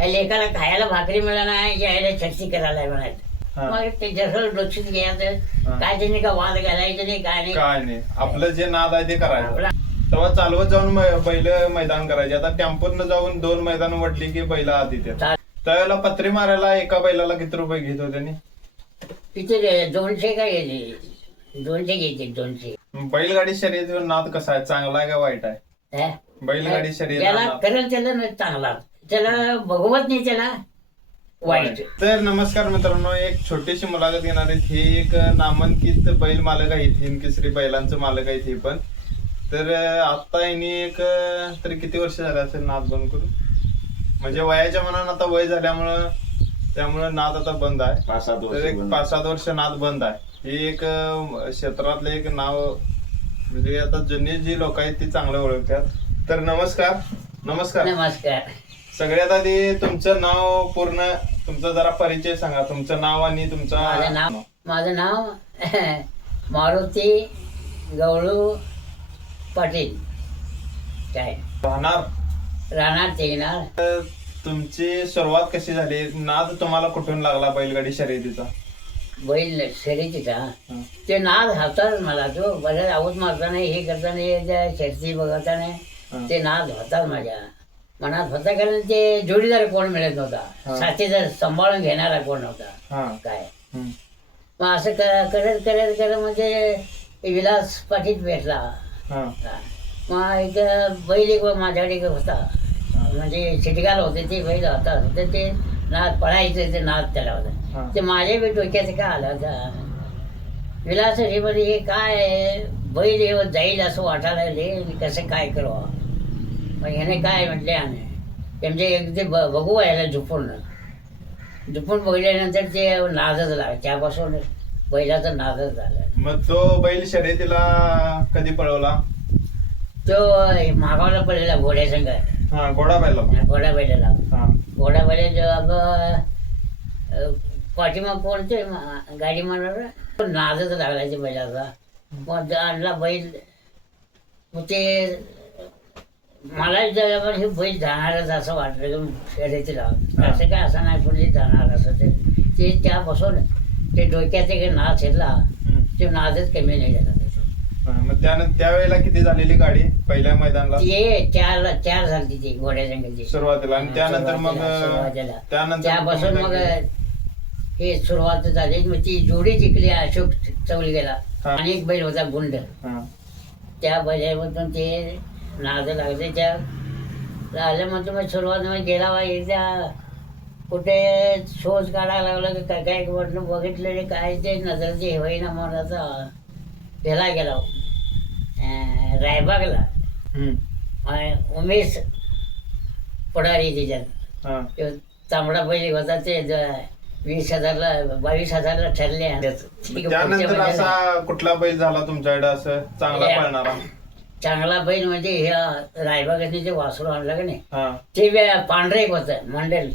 या लेकाला खायला भाकरी मिळाला नाही यायला शक्ती करायला म्हणायचं. मग ते जसं लक्षात घ्यायचं काय त्यांनी का वाद घालायचं नाही काय नाही आपलं जे नाद आहे ते करायचं. तेव्हा चालवत जाऊन बैल मैदान करायचे. आता टेम्पोतनं जाऊन 2 मैदान वडली की बैल आत येतात. त्यावेळेला पत्री मारायला एका बैलाला किती रुपये घेत होते? तिथे 200 काय 200 घ्यायचे 200. बैलगाडी शर्यतीवर नाद कसा आहे, चांगला आहे का वाईट आहे? बैलगाडी शर्यत त्याला करेल त्याला चांगला, त्याला भगवत नाही त्याला वाईट. तर नमस्कार मित्रांनो, एक छोटीशी मुलाखत घेणार आहेत. हे एक नामांकित बैल मालक आहेत, हिंदकेसरी बैलांचं मालक आहेत हे पण. तर आता यांनी एक तरी किती वर्ष झाले असेल नाद बंद करून, म्हणजे वयाच्या मनानं आता वय झाल्यामुळं त्यामुळे नाद आता बंद आहे. 5-7 वर्ष नाद बंद आहे. हे एक क्षेत्रातलं एक नाव, म्हणजे आता जुनी जी लोक आहेत ती चांगलं ओळखतात. तर नमस्कार. नमस्कार. सगळ्यात आधी तुमचं नाव पूर्ण, तुमचा जरा परिचय सांगा, तुमचं नाव आणि तुमचं. माझं नाव मारुती गवळू पाटील. काय राहणार तेणार. तुमची सुरुवात कशी झाली? नाद तुम्हाला कुठून लागला बैलगाडी शर्यतीचा? बैल शर्यतीचा ते नाद होताच मला. तो बऱ्याच आऊत मारताना हे करताना शर्यती बघताना ते नाद होताच माझ्या मनात होता. कारण ते जोडीदार कोण मिळत नव्हता, साथीदार सांभाळून घेणारा कोण नव्हता. काय मग असं करत करत करत म्हणजे विलास पाटील भेटला. मग एक बैल एक माझ्याकडे होता, म्हणजे चिटकाला होते ते बैल होता. तर ते नाद पळायचं, ते नाद त्याला होता. ते माझ्या बी डोक्यात काय आलं होता, विलास हे म्हणजे हे काय बैल हे जाईल असं वाटायला लागले, कसं काय करावं. मग ह्याने काय म्हटले म्हणजे एक ते बघू यायला झुपून बघितल्यानंतर ते नादच लागला. त्यापासून बैलाचा नादच झाला. मग तो बैल शर्यतीला कधी पळवला? तो मागावला पडलेला घोड्यासंग. घोडा बैलाला पाठीमाग कोणते गाडी म्हणणार नादच लागला ते बैलाचा. मग आणला बैल. मग ते मला हे बैल जाणारच असं वाटलं शर्यतीला. असं काय असं नाही पण जाणार असं ते त्यापासून ते डोक्यात एक नाद शिरला, ते नादच कमी नाही झाला. मग त्यावेळेला किती झालेली गाडी पहिल्या मैदानाला? ते 4 झाली ती घोड्या जंगलची सुरुवातीला. आणि त्यानंतर मग त्यापासून मग हे सुरुवात झाली. मग ती जोडी जिंकली अशोक चौली गेला. आणि एक बैल होता गुंड, त्या बैलामधून ते नाद लागले. त्या झालं म्हणतो मग सुरुवात मग गेला एकदा कुठे शोध काढायला लागलं काय काय म्हटलं बघितलेले काय ते नजरचे हेवाईना म्हणाचा ह्याला गेला रायबागला. उमेश पडारी त्याच्यात तांबडा बैल होता. ते 20,000ला 22,000ला ठरले. त्यानंतर असा कुठला बैल झाला तुमच्याकडे असं चांगला पळणारा? चांगला बैल म्हणजे ह्या रायबागाने जे वासरू आणलं का नाही, ते पांढरे एक होतं मंडल.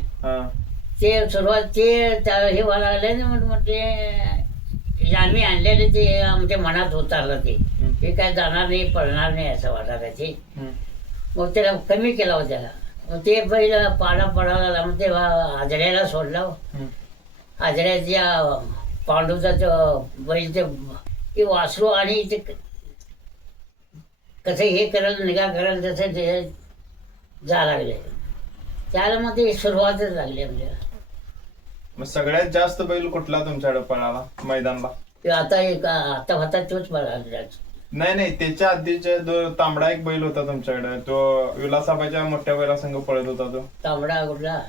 ते सुरुवात ते हे व्हायला लागले ना, म्हटले आम्ही आणलेले ते आमच्या मनात उतरलं. ते काय जाणार नाही पडणार नाही असं वाटायला. ते मग त्याला कमी केला होता त्याला. मग ते बैल पडायला मग ते आजऱ्याला सोडला. आजऱ्याच्या पांडूचा बैल ते वासरू आणि ते कसं हे करायला निगा करायला तसं ते जा लागले. त्याला मग ते सुरुवातच लागली म्हणजे. मग सगळ्यात जास्त बैल कुठला तुमच्याकडे पळाला मैदानला? आता होता तोच पळाला. नाही त्याच्या आधीच्या तांबडा एक बैल होता तुमच्याकडे, तो विलासाबाईच्या मोठ्या बैला संघ पळत होता. तो तांबडा कुठला?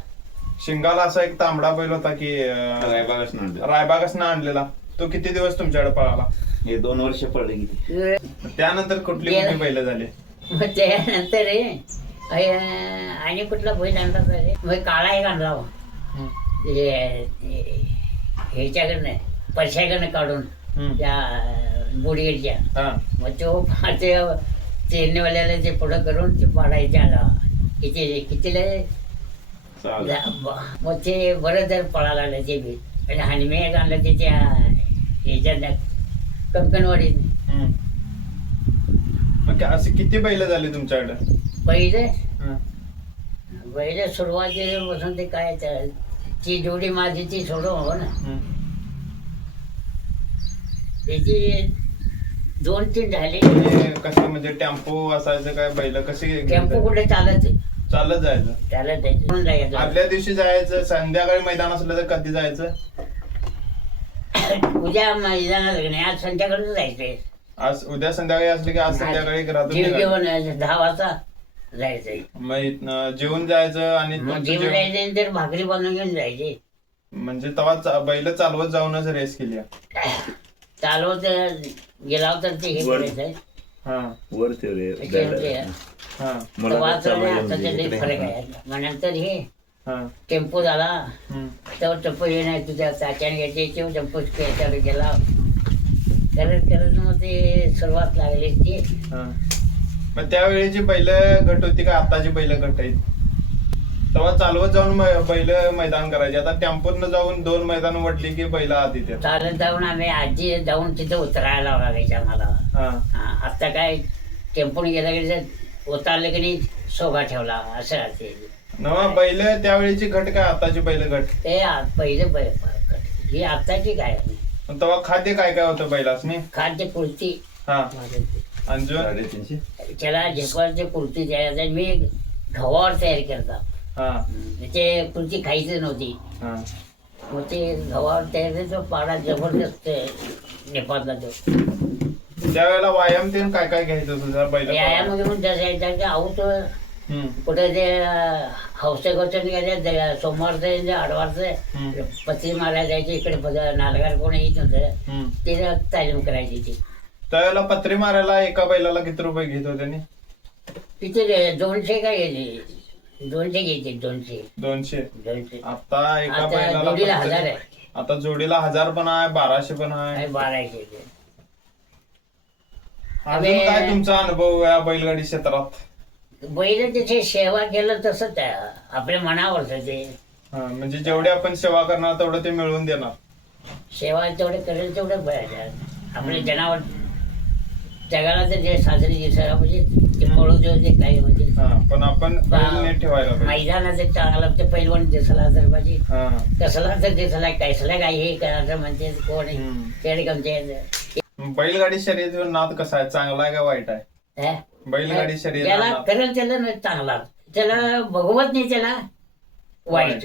शिंगाला असा एक तांबडा बैल होता की रायबागासनं आणलेला. तो किती दिवस तुमच्याकडे पळाला? हे 2 वर्ष पडले किती. त्यानंतर कुठली बैल झाली? मग त्यानंतर आणि कुठला बैल आणला मग काळा एक आणला ह्याच्याकडनं पैशाकडनं काढून त्या बुडगेटच्या. मग तो चेन्नईवाल्याला ते पुढं करून ते पाडायचे आला. कितीला मग ते बरं जर पळायला लागलं ते बी. आणि हानमे एक आणलं ते त्या ह्याच्यात कंकणवाडीत. असे किती बैल झाले तुमच्याकडे? पहिले पहिले सुरुवातीपासून ते काय ती जोडी माझी ती सोडव हो ना त्याची 2-3 झाली. कसं म्हणजे टेम्पो असायचं काय बैल कशी टेम्पो कुठे चालत चालत जायचं जायचं आदल्या दिवशी जायचं संध्याकाळी मैदान असलं तर कधी जायचं उद्या मैदानात नाही आज संध्याकाळी जायचंय आज उद्या संध्याकाळी असले की आज संध्याकाळी घरातून जेवण निघायचं. जेवण 10 वाजता जायचंय. मग इथनं जेवून जायचं आणि मग तुमचं जेवण जेवण- जायचं तर भाकरी बनवून घेऊन जायचे. म्हणजे तेव्हा बैल चालवत जाऊनच रेस केली चालवत गेला तर ते हे वर. करायचंय हा वर ठेवले हा तेव्हा आता ते फरक आहे. मग नंतर हे हा टेम्पो झाला हम्म. तेव्हा टेम्पो ये नाही तुझ्या चाच्याने घ्यायचे टेम्पो चालू केला करत करत मग ते सुरुवात लागली ती. हा. मग त्यावेळेची बैल गट होती का आताची बैल गट आहेत तेव्हा चालवत जाऊन बैल मैदान करायचे आता टेम्पोतनं जाऊन 2 मैदान वडली की बैल आधी त्या चालत जाऊन आम्ही आजी जाऊन तिथं उतरायला लागायचं आम्हाला. हा आता काय टेम्पोने गेला की उतरले की नाही सोगा ठेवला असं राहते. नवा बैल त्यावेळेची घट काय आताची बैल गट ते पहिले ही आताची काय मग तेव्हा खाद्य काय काय होतं बैलासनी खाद्य पुरती हा अंजून 350. त्याला झेकवायची पुरती द्यायला मी गव्हावर तयार करता हा ते पुरती खायची नव्हती हा मग ते गव्हावर तयार करायचं पाडा जबरदस्त नेपाळला तो त्यावेळेला व्यायाम ते काय काय घ्यायचं तुझा बैल यामध्ये पण त्याचं आऊत कुठे ते हौसे गोष्ट निघायचे सोमवारचं आडवारचं पत्री मारायला जायचे इकडे नालगार कोणी येत नव्हतं ते तालीम करायची ती. त्यावेळेला पत्री मारायला एका बैलाला किती रुपये घेत होते नी? तिथे 200 काय घ्यायचे 200 घ्यायचे 200 200 आता एका आता बैलाला जोडीला पत्री- 1000 आहे. आता जोडीला 1000 पण आहे 1200 पण आहे 1200 घ्यायचे. अजून काय तुमचा अनुभव या बैलगाडी क्षेत्रात बैल त्याची सेवा केलं तसंच आहे. आपल्या मनावरचं ते हा, म्हणजे जेवढे आपण सेवा करणार तेवढं ते मिळवून देणार सेवा जेवढे करेल तेवढं पाहिजे. आपले जनावर जगाला तर जे साजरी दिसायला म्हणजे ते पळू देऊ दे काही म्हणजे हा पण आपण बैल नीट ठेवायला पाहिजे मैदानात चांगला ते पैलवान दिसला तर पाहिजे हा कसला तर दिसला कैसला काय हे करायचं म्हणजे कोण हम्म. तेवढे कमते बैलगाडी शर्यतीवर नाद कसा आहे चांगला आहे का वाईट आहे बैलगाडी शर्यत त्याला करेल त्याला नाही चांगला त्याला भगवत नाही त्याला वाईट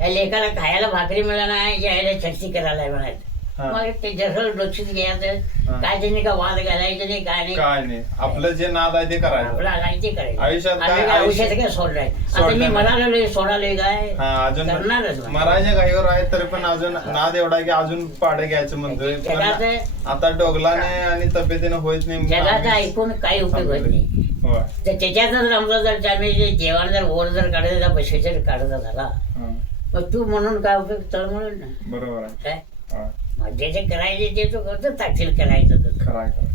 या लेखाला खायला भाकरी मिळाला नाही यायला छत्ती करायला म्हणायचं हा. मग ते जसं लक्षात घ्यायचं हा. काय त्यांनी का वाद घालायचं नाही काय नाही काय नाही आपलं जे नाद आहे ते करायचं आपलं काय ते करायचं आयुष्यात काय- आम्ही काय आयुष्यात काय सोडलंय आता मी सोडलं म्हणालो सोडालोय काय हा अजून करणारच मग. मरायच्या घाईवर आहे तरी पण अजून नाद एवढा आहे की अजून पाडे घ्यायचं म्हणतोय पण जगाचं आता डोगलाने आणि तब्येतीने होत नाही जगाचं ऐकून काही उपयोग होत नाही होय. तर त्याच्यातच आमचा जर आम्ही जेवण जर वर जर काढायचा पैसे जर काढायचा झाला हा, मग तू म्हणून काय उपयोग तर म्हणून ना बरोबर आहे काय हा, मग जे जे करायचे ते तू करतो ताकसील करायचं तर. खरं आहे, खरं आहे.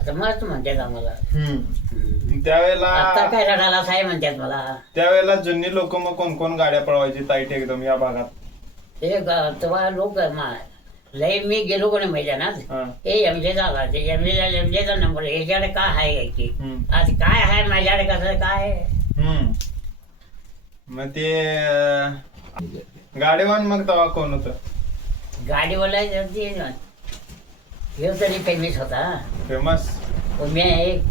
आता मस्त म्हणतात आम्हाला त्यावेळेला आता काय रडाला साहेब म्हणतात मला त्यावेळेला जुनी लोक मग कोण कोण गाड्या पळवायची ताईट एकदम या भागात हे तेव्हा लोक लय मी गेलो कोणी मैदानात हा, हे एमजेचा आला ते एमजेचा नंबर याच्याकडे काय आहे की हम्म, आज काय आहे माझ्याकडे कसं काय आहे? हम्म. मग ते गाडीवान मग तेव्हा कोण होत गाडीवाला हे तरी फेमस होता फेमस उम्या एक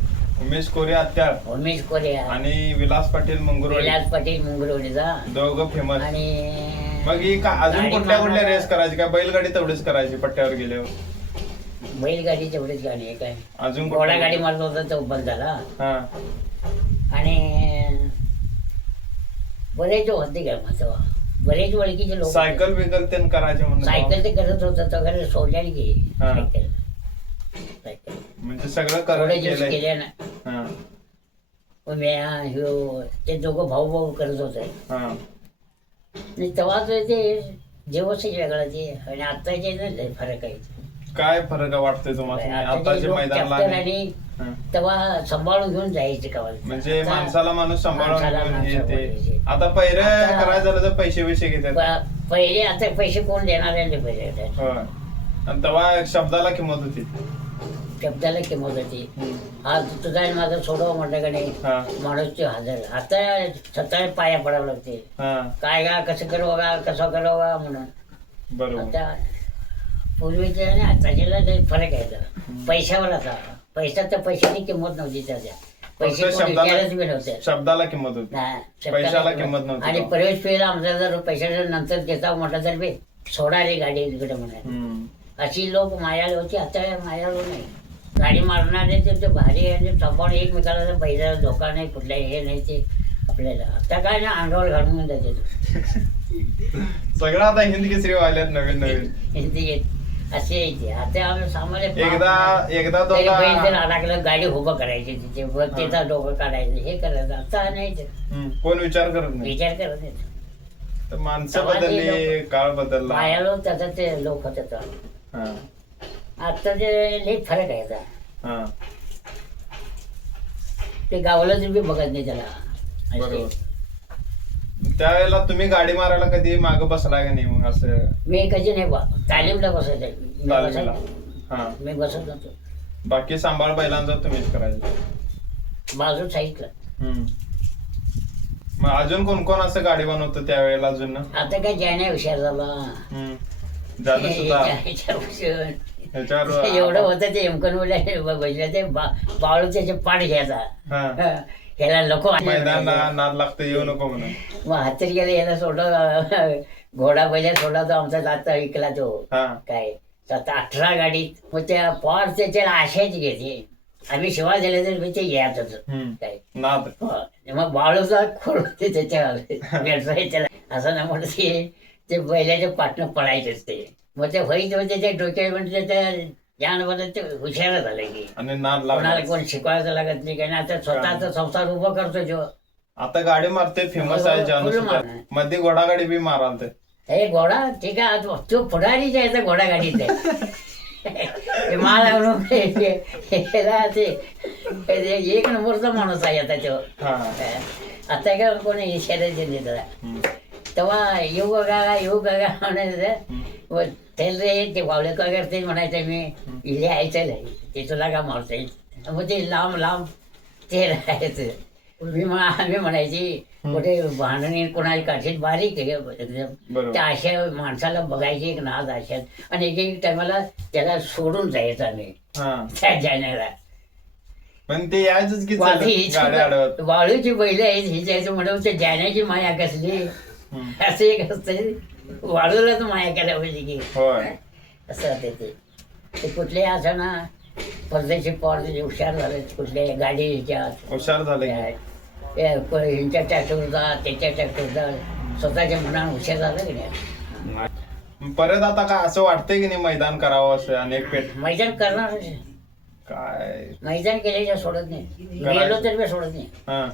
उमेश कोरे हत्याळ उमेश कोरिया आणि विलास पाटील मंगुरवाडी विलास पाटील मुंगरवडीचा दोघं फेमस आणि मग ही का अजून गाडी कुठल्या कुठल्या मारणारा- रेस करायची का बैलगाडी तेवढीच करायची पट्ट्यावर गेल्यावर बैलगाडी तेवढीच गाडी आहे काय अजून घोडा गाडी मारत होता तो बंद झाला हा आणि बरेच होते काय मग तेव्हा बरेच ओळखीचे लोक सायकल बिकल ते करायचे म्हणून सायकल ते करत होतं तो घरी सोडल्याने की हा. सायकल म्हणजे सगळं करत थोडे दिवस केलंय केले ना हा उम्या ह्यो ते दोघं भाऊ भाऊ करत होते हा आणि तेव्हा ते दिवसच वेगळा ते आणि आत्ताचे ना लय फरक आहे काय फरक वाटतोय तुम्हाला आताचे मैदानला कॅप्टन आणि- आणि हा. तेव्हा सांभाळून घेऊन जायचे का म्हणजे माणसाला माणूस सांभाळून माणसाला घेऊन माणसं येते बोलायचे. आता पहिरे आता- करायचं झालं तर पैसे घेतात पहिले आता पैसे कोण देणार आहे ते पैसे होय आणि तेव्हा शब्दाला किंमत होती शब्दाला किंमत होती. आज तुझा आणि माझा सोडवा म्हटलं का नाही हा माणूस ते हजर. आता स्वतः पाया पडावं लागते. हा काय का कसं करावं कसं करावं म्हणून. बरोबर. आता पूर्वीच्या आणि आताच्याला लई फरक आहे जरा. पैशावर आता पैसा तर पैशाची किंमत नव्हती त्याच्या. पैसे फक्त कोण विचारच बी नव्हते. शब्दाला किंमत होती, नाही, पैशाला शब्दाला किंमत नव्हती. आणि प्रवेश पेला आमचा जर पैशाच्या नंतर घेता म्हटलं तर बी सोडा रे गाडी इकडे म्हणाय. अशी लोक मायाळू होती. आता मायाळू नाही. गाडी मारणारे ते भारी आहे सांभाळून एकमेकाला बैला धोका नाही कुठला हे नाही ते आपल्याला. आता काय ना अंगावर घालून जाते सगळं आता हिंद केसरी व्हायल्यात नवीन नवीन. हिंदी येत असे यायचे. आता आम्ही सामान्य एकदा तरी बैल जर दोनदा अडकलं गाडी उभं करायची तिथे वर त्याचा डोकं काढायचं हे करायचं. आता नाही ते कोण विचार करत नाही. विचार करत नाही. तर माणसं बदलली, काळ बदलला. मायालो त्याचा ते लोक त्याचा. हा आता ते लई फरक आहे आता. हा ते गावलं बी बघत नाही त्याला. बरोबर. त्यावेळेला तुम्ही गाडी मारायला कधी माग बसला का नाही मग असं मी कधी नाही बा तालीमला बसायचं. तालीमला? हा मी बसत नव्हतो. बाकी सांभाळ बैलांचा तुम्हीच करायचं. बाजू साईडला. मग अजून कोण कोण असं गाडी बनवतं त्यावेळेला अजून ना? आता काय ज्याने हुशार झाला. झालं सुद्धा एवढं होतं ते एमकन बसलं ते बाळू त्याचे पाठ घ्यायचा. हा ह्याला नको मैदानाला नाद लागतं येऊ नको म्हणून. मग हातरी गेले याला सोडलं. घोडा पहिल्या सोडला तो आमचा दाता ऐकला तो. हा काय 18 गाडीत मग त्या पॉर त्याच्याला आशाच घेते. आम्ही शिवा दिले तर मी ते यायच काय नाद. मग बाळूचा खोड होते त्याच्या व्यवसाय त्याला असं ना म्हणते ते बैलाच्या पाटणं पडायचेच ते. मग ते व्हाईट त्याच्या डोक्यात म्हणजे त्या ज्ञान ते हुशार झालं की आणि नाद कोणाला लागला. कोण शिकवायचं लागत नाही काही. आता स्वतःचा संसार उभा करतो जो. आता गाडी मारते फेमस आहे जानू फुल सुद्धा. मार. मध्ये घोडागाडी बी माराल ते. हे घोडा ठीक आहे तो पुढारीच आहे तर घोडा गाडीत आहे. मला ते एक नंबरचा माणूस आहे आता तो. हा आता का कोणी इशारा देत तेव्हा येऊ बघा म्हणायचं. ते ते वावळे का करते म्हणायचं मी इले यायचं ते तुला का मारता येईल. मग ते लांब लांब ते राहायचं. आम्ही म्हणायची कुठे भांडणी कोणाची काठीत बारीक आहे एकदम. त्या अशा माणसाला बघायची एक नाद अशात. आणि एक टायमाला त्याला सोडून जायचं आम्ही त्या जाण्याला. पण ते यायचंच की गाडी अडवत. वाळूची बैल आहेत ही जायचं म्हणून ते जाण्याची माया कसली असं एक असतं. वाळूला तर माया करायला पाहिजे की होय असं होते ते कुठले असं ना परदेशी पॉर हुशार झाले. कुठल्या गाडी ह्याच्यात हुशार झाले ह्यांच्या ट्रॅक्टर जा त्याच्या ट्रॅक्टर जा स्वतःच्या मनानं हुशार झालं की नाही. परत आता काय असं वाटतंय की नाही मैदान करावं असं अनेक पेट मैदान करणार काय मैदान केल्याच्या सोडत नाही. गेलो तर मी सोडत नाही. हा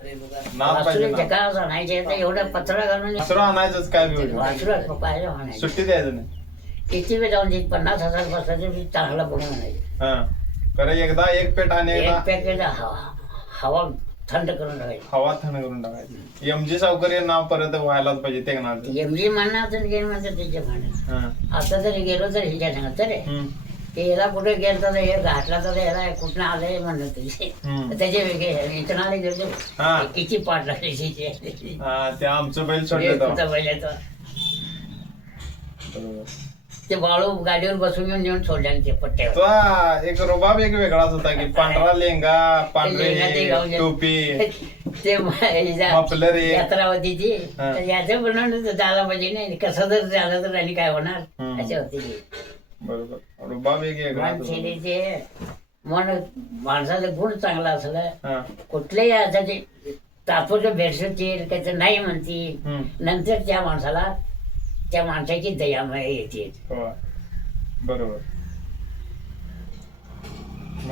नाद पाहिजे ना. जगा आणायचे तर एवढं पत्रा घालून वासरू आणायचंच काय बी होईल. वासरू पाहिजे म्हणायचं. सुट्टी द्यायचं नाही. किती वेळ जाऊन देत 50,000 बसला मी चांगला बघून म्हणायचं. हा खरं एकदा एक पेट आणि एक एकदा पॅकेज हवा थंड करून राहायची. हवा थंड करून टाकायची. एमजी सावकर नाव परत व्हायलाच पाहिजे ते नाव. एमजी म्हणणार तर गेलं म्हणतात त्याच्या म्हणत. आता जरी गेलो तर हिच्या सांगत तर ते याला कुठे गेलं तर हे घातला तर याला कुठं आलंय म्हणत त्याचे वेगळे इथं आले गेलो किती पाठ लागली ते आमचं बैल सोडलं बैलाचं. ते बाळू गाडीवर बसून नेऊन सोडल्याने ते पट्ट्यावर. तो एक रुबाब एक वेगळाच होता की पांढरा लेंगा पांढरे टोपी ते मफलर एक. यात्रा होती ती याचं बनवून झाला पाहिजे नाही. कसं जर झालं तर आणि काय होणार असे होते की. बरोबर रुबाब एक वेगळाच होता. ते मन माणसाचा गुण चांगला असला कुठल्याही असं ते तात्पुरतं भेटते त्याचं नाही म्हणती. नंतर त्या माणसाला त्या माणसाची दयामय येते. बरोबर.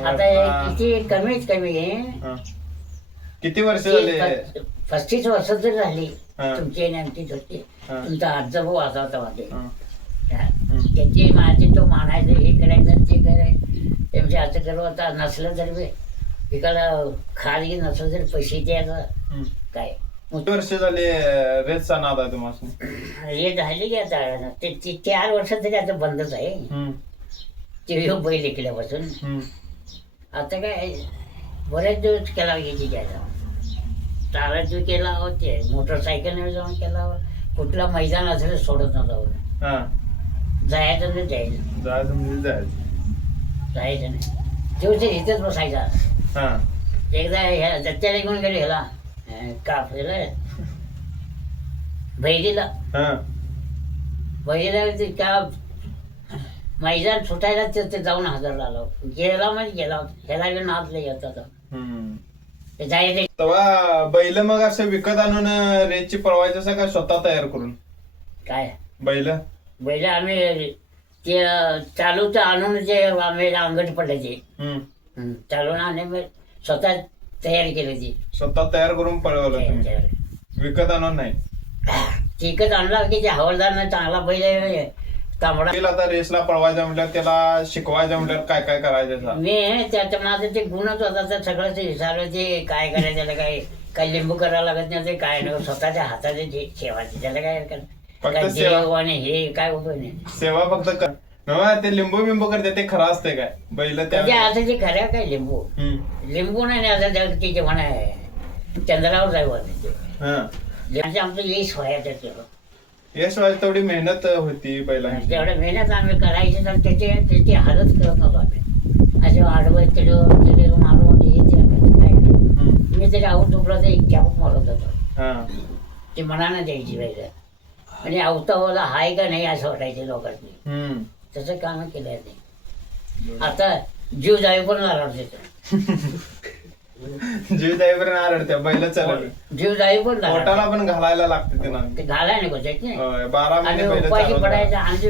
आता किती कमीच कमी आहे. किती वर्ष झाले. 35 वर्ष जर झाली तुमची नेमकीच होती. तुमचा आजोबा असा होता माझे त्याची माझी तो मानायचं हे करायचं ते करायचं त्यांचे असं करू. आता नसलं तर एकाला खाली नसलं तर पैसे द्यायचं काय. वर्ष झाले रेतचा नाद आहे तुम्हाला. हे झाले की आता ते 4 वर्ष तरी आता बंदच आहे. ते बैल ऐकल्यापासून हम्म. आता काय बरेच दिवस केला घ्यायची घ्यायला चालायचं केला होते मोटरसायकलने जाऊन केला कुठला मैदान असेल सोडत नव्हता हा जायचं नाही जायचं जायचं म्हणजे जायचं. जायचं नाही दिवस इथेच बसायचा हा एकदा ह्या दत्त्याला घेऊन गेलो ह्याला कापलेला बहिरीला हा बहिरीला ते का मैदान सुटायला ते जाऊन हजर झालो गेला म्हणजे गेला ह्याला घेऊन नाचले येतात हम्म. ते जायचं तेव्हा बैल मग असं विकत आणून रेसची पळवायचं असं का स्वतः तयार करून काय बैल बैल आम्ही ते चालूचं आणून जे आम्ही अंगठ पडल्याचे चालून आणि मग स्वतः तयार केली ती स्वतः तयार करून पळवलं तुम्ही तयार. विकत आणून नाही. चिकट आणला की ते हवालदारनं चांगला बैल आहे, तांबडा बैल आता रेसला पळवायचा म्हटल्यावर त्याला शिकवायचं म्हटल्यावर काय काय करायचं मी त्याचं माझं ते गुणच होता तर सगळं ते विचारलं ते काय करायचं त्याला काय लिंबू करायला लागत नाही ते काय नाही स्वतःच्या हाताचे जे ठेवायचे त्याला काय फक्त काय सेवा. देव आणि हे काय उपयोग नाही सेवा फक्त ते लिंबू बिंबू करते ते खरं असते काय बैल त्या त्याच्या हाताचे खऱ्या काय लिंबू लिंबू नाही आता तिचे म्हणा चंद्रावर जायवर आमचं यश व्हायचं केलं यश व्हायची तेवढी मेहनत होती बैलांची. तेवढं मेहनत आम्ही करायची तर त्याची हालत करत नव्हतो आम्ही असे आडवं तिथे मारून हे ते काय हम्म. मी तरी आऊट झोपला तर एक चापूक मारत होतो हा ते मनानं द्यायची पाहिजे आणि अवतावाला हाय का नाही असं वाटायचे लोकांनी हम्म. तसं काम केलं नाही आता जीव जाई पण रडते जीव जाईपर्यंत आरडत्या बैल चालवली जीव जाई पण पोटाला पण घालायला लागते ते ना ते घालाय नको त्याची 12 आणि महिने बैल उपाशी चालवतात. पडायचं आमची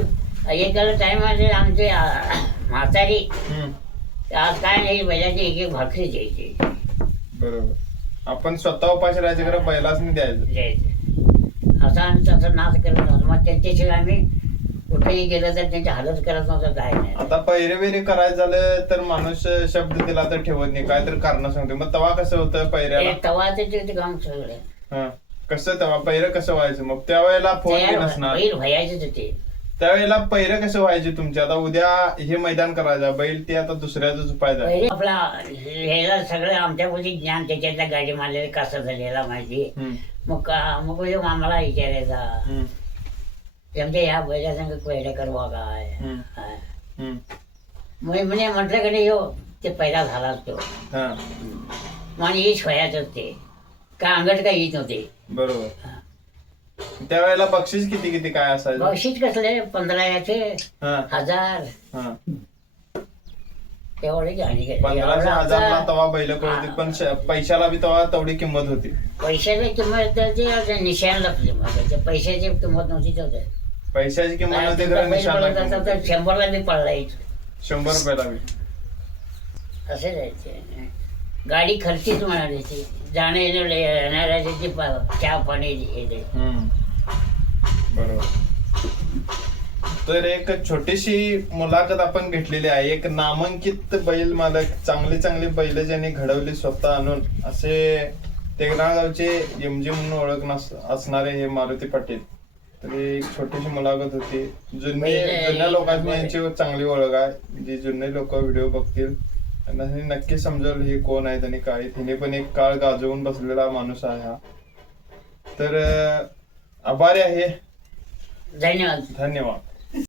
एकाला टाइम आहे आमचे म्हातारी हम्म. आज काय नाही बैलाची एक एक भाकरी द्यायची बरोबर आपण स्वतः उपाशी राहायचे खरं बैलाच नाही द्यायचं. द्यायचं असं आणि तसं नाच करत नव्हतं मग त्यांच्याशिवाय आम्ही कुठेही गेलं तर त्यांची हालत करत नव्हतं काय नाही आता पहिरे बिरे करायचं झालं तर माणूस शब्द दिला तर ठेवत नाही काय तर कारण सांगते मग तेव्हा कसं होतं पहिऱ्याला तवा ते काम सगळं हा कसं तेव्हा पहिरं कसं व्हायचं मग त्यावेळेला फोन बी नसणार बैल व्हायचं ते त्यावेळेला पहिरं कसं व्हायचे तुमचे आता उद्या हे मैदान करायचं बैल ते आता दुसऱ्याच उपाय पहिले आपला ह्याला सगळं आमच्यापाशी ज्ञान त्याच्यातल्या गाडी मारलेली कसं झालेला माहिती मग मग आम्हाला विचारायचा त्यांच्या ह्या बैलासंग पहिल्या करवा काय मग म्हणजे म्हटलं की नाही ते पहिला झालाच तो आणि हे छोयाच ते काय अंगठ काय येत नव्हते बरोबर. त्यावेळेला बक्षीस किती किती काय असायचं बक्षीस कसले 1500 1000 तेवढे गाणी 15,000 तेव्हा बैल होती पण पैशाला बी तेव्हा तेवढी किंमत होती. पैशाची किंमत त्याची निशाणला किंमत पैशाची किंमत नव्हती तेवढ्या पैशाची किंमत नव्हती खरं निशाणला किंमत होती. 100ला बी पडला 100 रुपयाला बी असे जायचे गाडी खर्चीच म्हणाली ती जाणे येणाऱ्याची चहा पाणी हे ते बरोबर. तर एक छोटीशी मुलाखत आपण घेतलेली आहे एक नामांकित बैल मालक चांगली चांगली बैल ज्यांनी घडवली स्वतः आणून असे तेगरा गावचे एमजी म्हणून ओळख असणारे हे मारुती पाटील. तर एक छोटीशी मुलाखत होती जुन्या लोकांनी यांची चांगली ओळख आहे जी जुने लोक व्हिडिओ बघतील त्यांना नक्की समजेल हे कोण आहेत आणि काय. तिने पण एक काळ गाजवून बसलेला माणूस आहे हा. तर आभारी आहे. धन्यवाद. धन्यवाद.